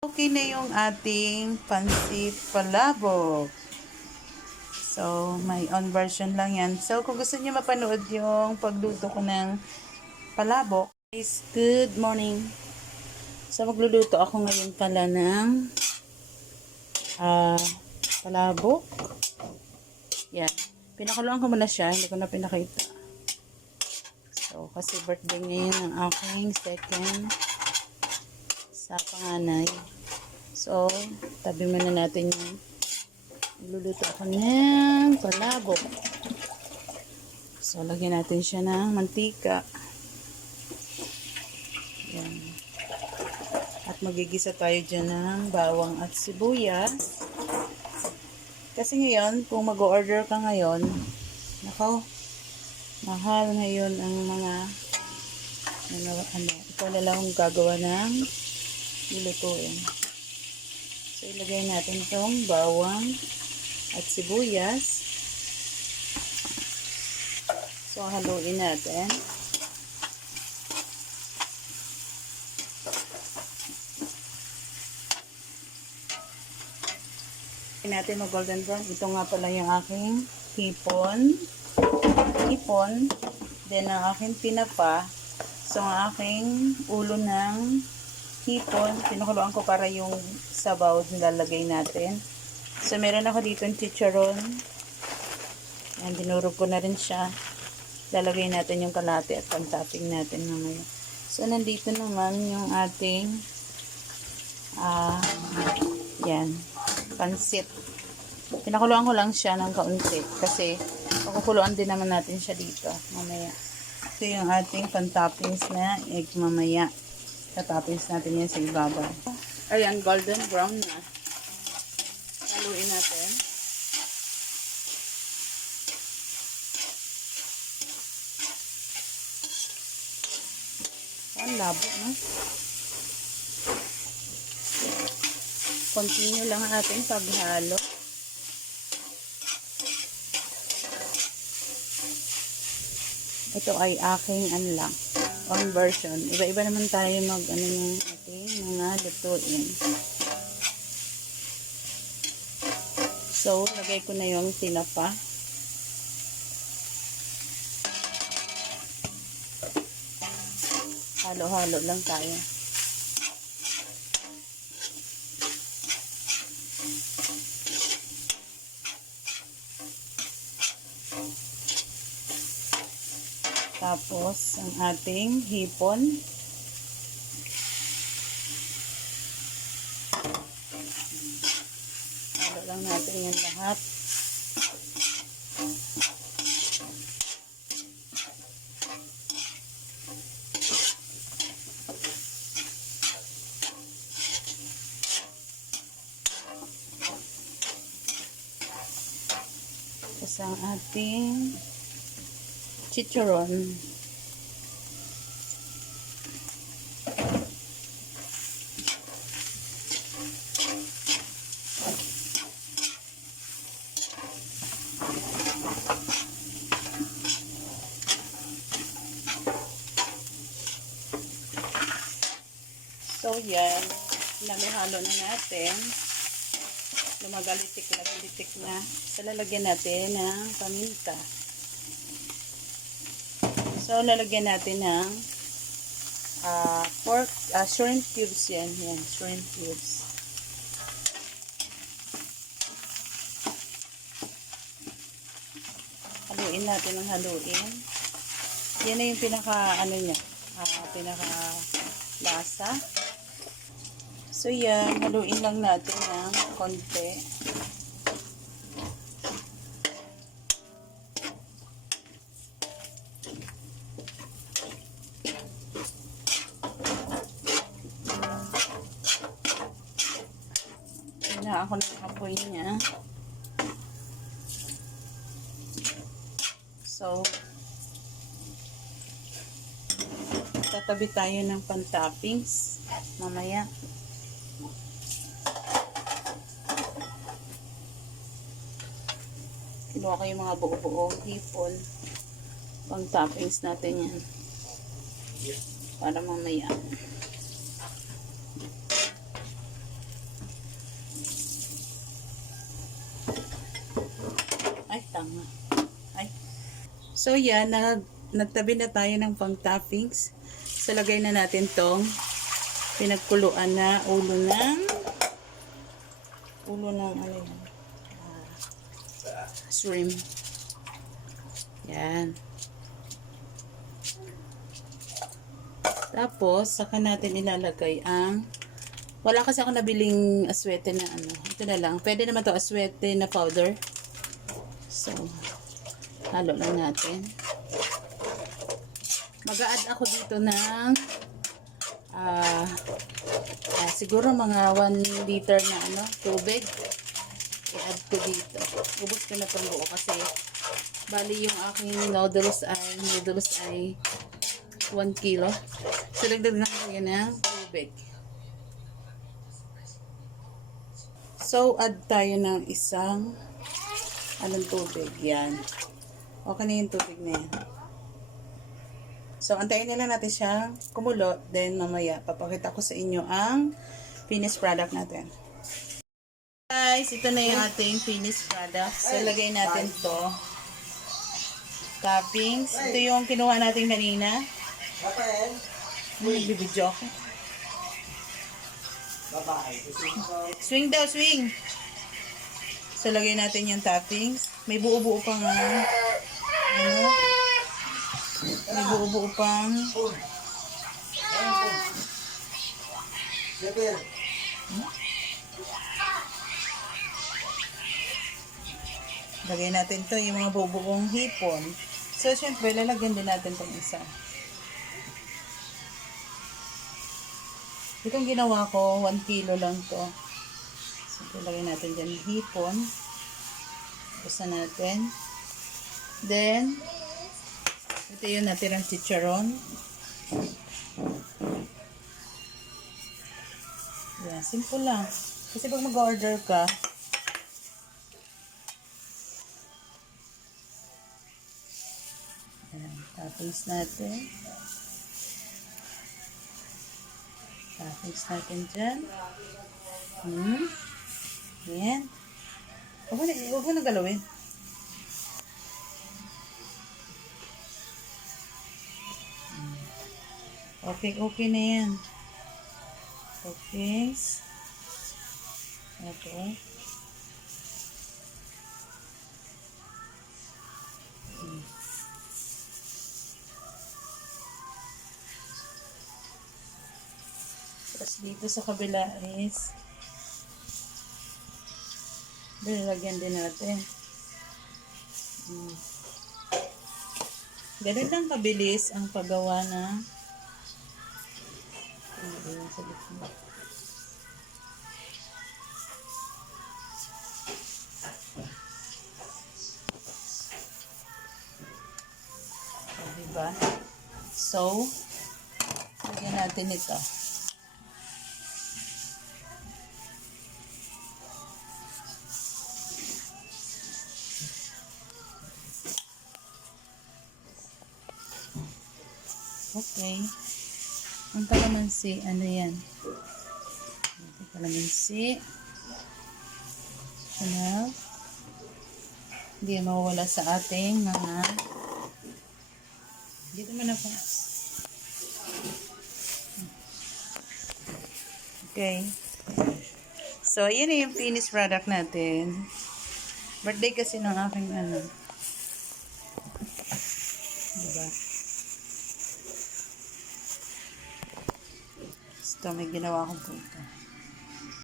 Okay na yung ating pansit palabok. So, may on version lang yan. So, kung gusto niyo mapanood yung pagluto ko ng palabok, guys, good morning. So, magluluto ako ngayon pala ng palabok. Yan. Pinakuluan ko muna siya. Hindi ko na pinakita. So, kasi birthday ngayon ng aking second sa panganay. So, tabi muna natin yung luluto ako ng palabok. So, lagyan natin siya ng mantika. Yan. At magigisa tayo dyan ng bawang at sibuyas. Kasi ngayon, kung mag-order ka ngayon, nako, mahal ngayon ang mga ito na lang gagawa ng lulutuin. So, ilagay natin itong bawang at sibuyas. So, haluin natin. Ilagay natin mag golden brown. Ito nga pala yung aking hipon. Then, ang aking tinapa. So, ang aking ulo ng hipon, pinakuluan ko para yung sabaw nilalagay natin. So, meron ako dito yung chicharon. Yan, dinurog ko na rin siya. Lalagay natin yung kalate at pang-topping natin mamaya. So, nandito naman yung ating yan, pansit. Pinakuluan ko lang siya ng kaunti kasi pakukuluan din naman natin siya dito mamaya. Ito yung ating pang-toppings na egg mamaya. Toppings natin yan sa ibabaw. Ayan, golden brown na. Haluin natin. Ang labo, no? Continue lang ang ating paghalo. Ito ay aking lang, on version. Iba-iba naman tayo ng ating mga lutuin. So, lagay ko na yung tinapa. Halo-halo lang tayo. Tapos, ang ating hipon. Halo lang natin yung lahat. Tapos ang ating chicharon. So, yan. Halo na natin. Lumagalitik na. So, lalagyan natin ng paminta. So, lalagyan natin ng shrimp cubes yan. Yan, shrimp cubes. Haluin natin ng haluin. Yan na yung pinaka lasa. So, yan. Haluin lang natin ng konti. Na ako ng apoy niya. So, tatabi tayo ng pan-toppings mamaya. Kinuha ko yung mga buo-buong hipon. Pang-toppings natin yan. Para mamaya. So yan, nagtabi na tayo ng pang toppings. So lagay na natin tong pinagkuluan na ulo ng ano yan, shrimp. Yan. Tapos, saka natin ilalagay ang, wala kasi ako nabiling aswete na ano. Ito na lang. Pwede naman to aswete na powder. So, halo lang natin. Mag-a-add ako dito ng siguro mga 1 liter na ano, tubig. I-add ko dito. Ubus ko na itong buo kasi bali yung aking noodles ay 1 kilo. So, dagdagan ko yan ng tubig. So, add tayo ng isang tubig. Yan. Okay na yung tubig na yan. So, antayin na lang natin siyang kumulo. Then, mamaya, papakita ko sa inyo ang finished product natin. Guys, ito na yung ating finished product. So, lagay natin to toppings. Ito yung kinuha natin kanina. Nagbibidyo ako. Swing daw, swing. So, lagay natin yung toppings. May buo-buo pang may buo-buo pang lagay natin to yung mga buo-buong hipon. So, syempre, lalagyan din natin itong isa. Itong ginawa ko, 1 kilo lang to. So, ilagay natin dyan hipon. Busan natin. Then, ito yung natirang chicharon. Yan, simple lang. Kasi pag mag-order ka, yan, toppings natin. Toppings natin dyan. Yan. Huwag mo na galawin. Okay na yan. Toppings. Ito. Tapos dito sa kabila is lalagyan din natin. Ganun lang kabilis ang paggawa na sa gitna. Diba? So, lagyan natin ito. Okay. Ang kalamansi, ano yan? Ang kalamansi. Ano? Hindi mawawala sa ating mga dito mo na po. Okay. So, yun yung finished product natin. Birthday kasi ng aking ano. Diba? Ito, may ginawa akong po ito.